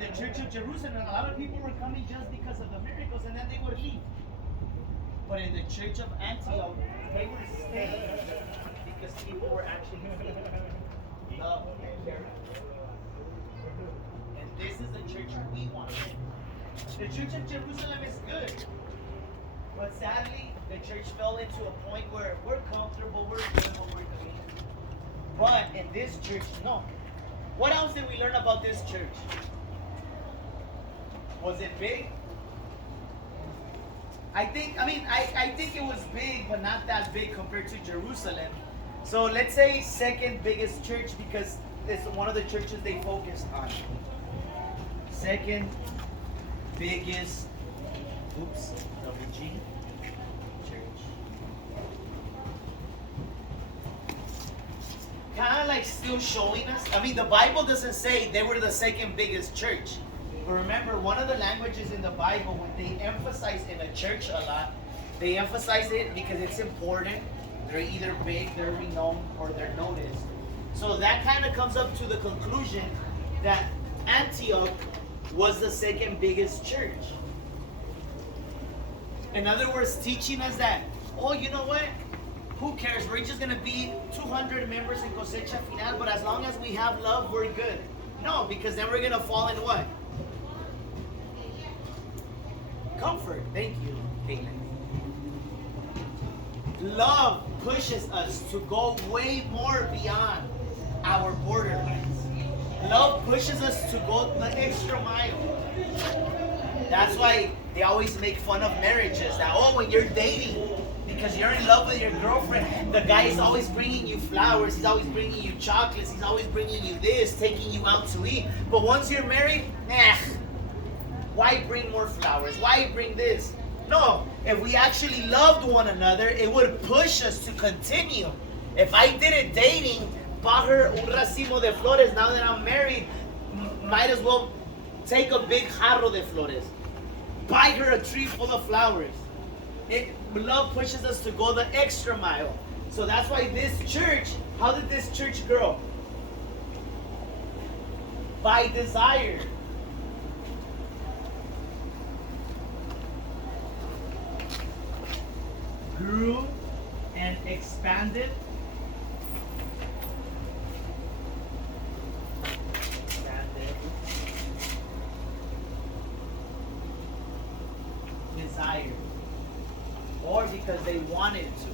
the church of Jerusalem, a lot of people were coming just because of the miracles, and then they would leave. But in the church of Antioch, they would stay because people were actually love and care. And this is the church we want. The church of Jerusalem is good. But sadly, the church fell into a point where we're comfortable, we're good, what we're doing. But in this church, no. What else did we learn about this church? Was it big? I think it was big, but not that big compared to Jerusalem. So let's say second biggest church because it's one of the churches they focused on. Second biggest, WG church. Kind of like still showing us. I mean, the Bible doesn't say they were the second biggest church. But remember, one of the languages in the Bible, when they emphasize in a church a lot, they emphasize it because it's important. They're either big, they're renowned, or they're noticed. So that kind of comes up to the conclusion that Antioch was the second biggest church. In other words, teaching us that, oh, you know what? Who cares? We're just going to be 200 members in Cosecha Final, but as long as we have love, we're good. No, because then we're going to fall in what? Comfort. Thank you, Caitlin. Love pushes us to go way more beyond our borderlines. Love pushes us to go the extra mile. That's why they always make fun of marriages. That, oh, when you're dating, because you're in love with your girlfriend, the guy is always bringing you flowers, he's always bringing you chocolates, he's always bringing you this, taking you out to eat. But once you're married, why bring more flowers? Why bring this? No, if we actually loved one another, it would push us to continue. If I did it dating, bought her un racimo de flores, now that I'm married, might as well take a big jarro de flores. Buy her a tree full of flowers. Love pushes us to go the extra mile. So that's why this church, how did this church grow? By desire. Grew and expanded. Desire. Or because they wanted to.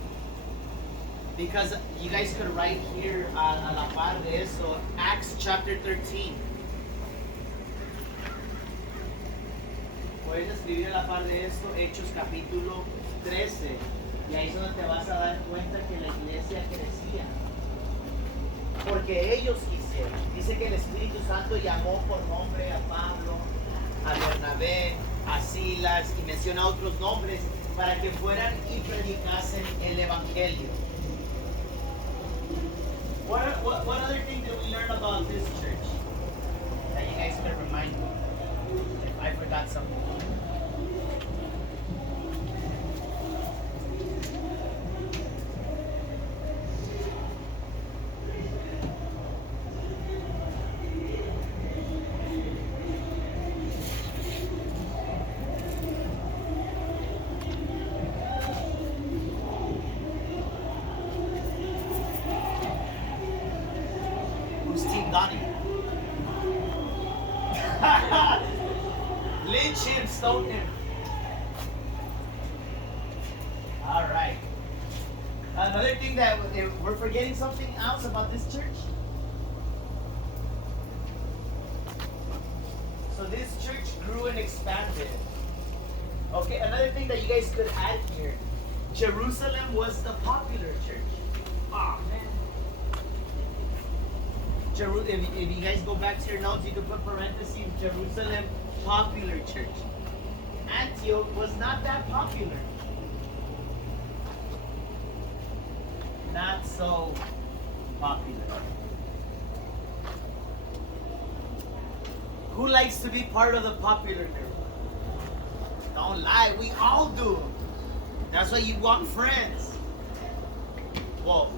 Because you guys could write here a la par de eso, Acts chapter 13. Puedes escribir a la par de esto, Hechos capítulo 13. Y ahí es donde te vas a dar cuenta que la iglesia crecía. Porque ellos quisieron. Dice que el Espíritu Santo llamó por nombre a Pablo, a Bernabé, a Silas y menciona otros nombres para que fueran y predicasen el Evangelio. What other thing did we learn about this church that you guys can remind me if I forgot something? Donny. Lynch him, stone him. Alright. Another thing that we're forgetting something else about this church. So this church grew and expanded. Okay, another thing that you guys could add here. Jerusalem was the popular church. Oh man. If you guys go back to your notes, you can put parentheses, Jerusalem, popular church. Antioch was not that popular. Not so popular. Who likes to be part of the popular group? Don't lie, we all do. That's why you want friends. Well,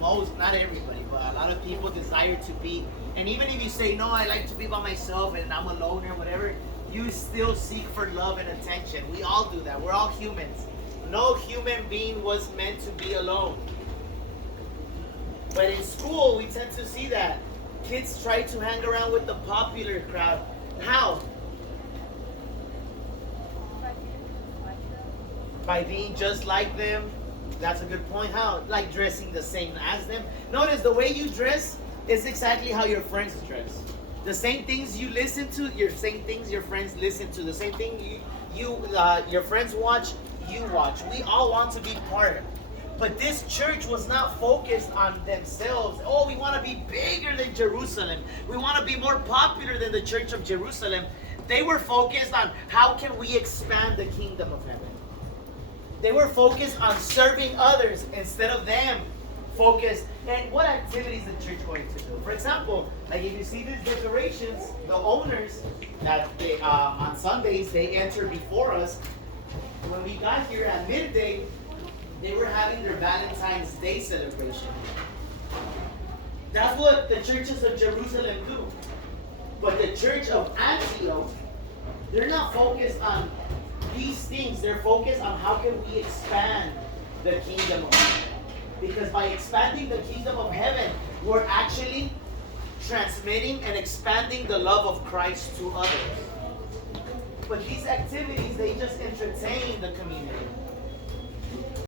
most, not everybody, but a lot of people desire to be And even if you say, no, I like to be by myself and I'm alone or whatever, you still seek for love and attention. We all do that. We're all humans. No human being was meant to be alone. But in school, we tend to see that. Kids try to hang around with the popular crowd. How? By being just like them. That's a good point. How? Like dressing the same as them. Notice the way you dress is exactly how your friends dress. The same things you listen to, your same things your friends listen to. The same thing your friends watch, you watch. We all want to be part. But this church was not focused on themselves. Oh, we want to be bigger than Jerusalem. We want to be more popular than the church of Jerusalem. They were focused on how can we expand the kingdom of heaven. They were focused on serving others instead of them focused. And what activities is the church going to do? For example, like if you see these decorations, the owners that they on Sundays they enter before us. When we got here at midday, they were having their Valentine's Day celebration. That's what the churches of Jerusalem do. But the church of Antioch, they're not focused on these things. They're focused on how can we expand the kingdom of heaven. Because by expanding the kingdom of heaven, we're actually transmitting and expanding the love of Christ to others. But these activities, they just entertain the community.